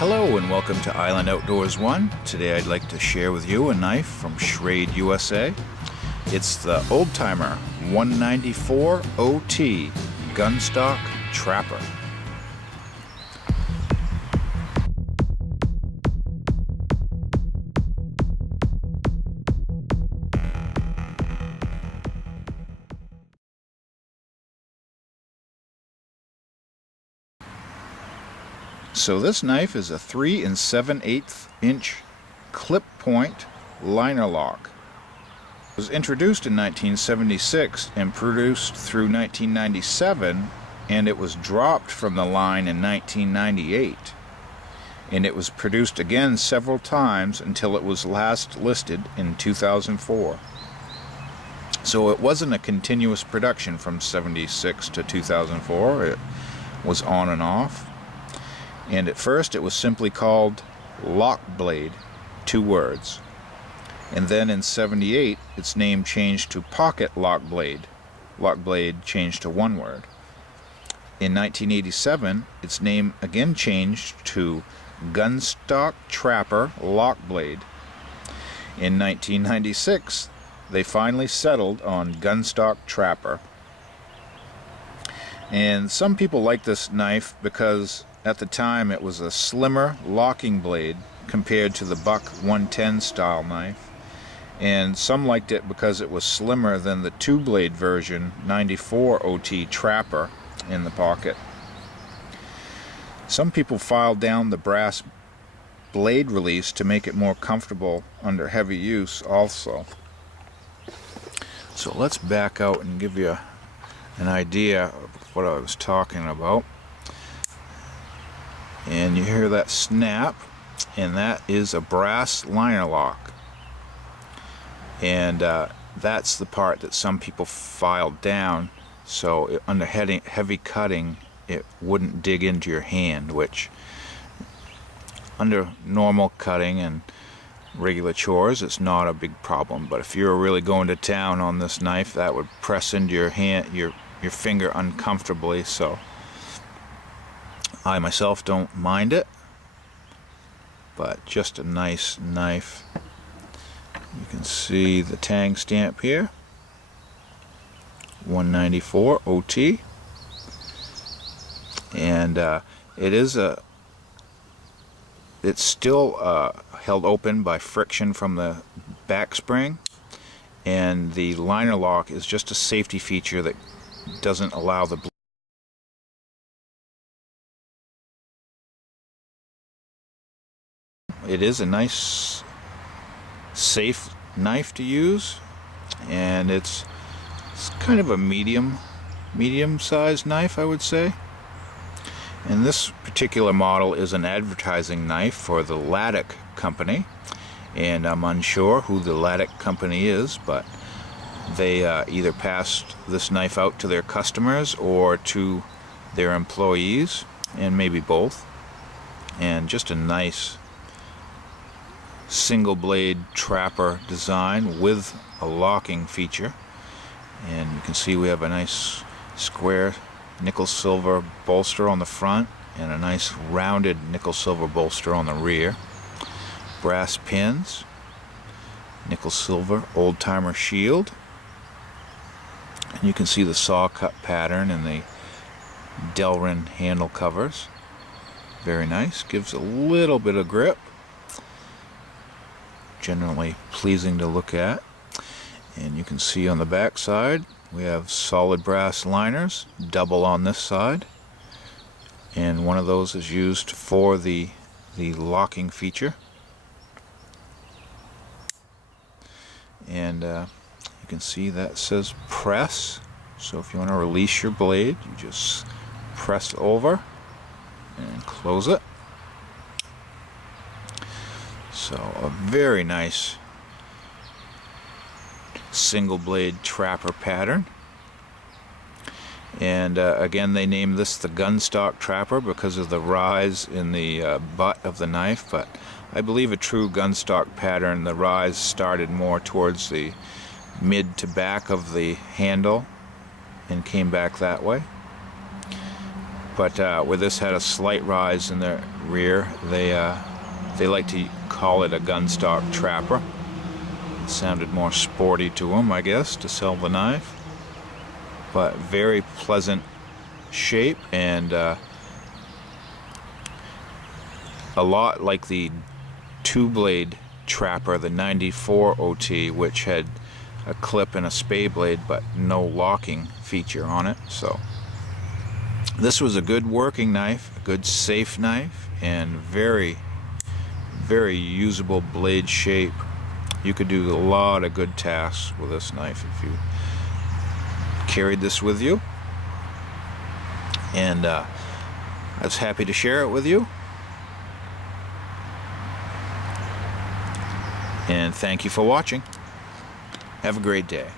Hello and welcome to Island Outdoors 1. Today I'd like to share with you a knife from Schrade U.S.A. It's the old-timer 194OT Gunstock Trapper. So this knife is a 3 7/8 inch clip point liner lock. It was introduced in 1976 and produced through 1997, and it was dropped from the line in 1998. And it was produced again several times until it was last listed in 2004. So it wasn't a continuous production from 76 to 2004. It was on and off. And at first it was simply called lock blade, 2 words. And then in 78 its name changed to pocket lock blade changed to 1 word. In 1987 its name again changed to Gunstock Trapper lock blade. In 1996 they finally settled on Gunstock Trapper. And some people like this knife because at the time it was a slimmer locking blade compared to the Buck 110 style knife, and some liked it because it was slimmer than the 2-blade version 194OT Trapper in the pocket. Some people filed down the brass blade release to make it more comfortable under heavy use also. So let's back out and give you an idea of what I was talking about. And you hear that snap, and that is a brass liner lock. And that's the part that some people filed down, so under heavy cutting it wouldn't dig into your hand, which under normal cutting and regular chores it's not a big problem. But if you're really going to town on this knife, that would press into your hand, your finger uncomfortably. So I myself don't mind it, but just a nice knife. You can see the Tang stamp here, 194OT, and it's still held open by friction from the back spring, and the liner lock is just a safety feature that doesn't allow the It is a nice, safe knife to use, and it's kind of a medium-sized knife, I would say. And this particular model is an advertising knife for the Laddick company, and I'm unsure who the Laddick company is, but they either passed this knife out to their customers or to their employees, and maybe both. And just a nice single blade trapper design with a locking feature. And you can see we have a nice square nickel silver bolster on the front and a nice rounded nickel silver bolster on the rear. Brass pins, nickel silver old timer shield, and you can see the saw cut pattern and the Delrin handle covers. Very nice, gives a little bit of grip. Generally pleasing to look at. And you can see on the back side we have solid brass liners, double on this side, and one of those is used for the locking feature. And you can see that says press, so if you want to release your blade you just press over and close it. So a very nice single blade trapper pattern. And again, they named this the Gunstock Trapper because of the rise in the butt of the knife, but I believe a true gunstock pattern, the rise started more towards the mid to back of the handle and came back that way. but where this had a slight rise in the rear, they like to call it a Gunstock Trapper. It sounded more sporty to them, I guess, to sell the knife. But very pleasant shape, and a lot like the two-blade Trapper, the 194OT, which had a clip and a spay blade but no locking feature on it. So this was a good working knife, a good safe knife, and very usable blade shape. You could do a lot of good tasks with this knife if you carried this with you, and I was happy to share it with you. And thank you for watching. Have a great day.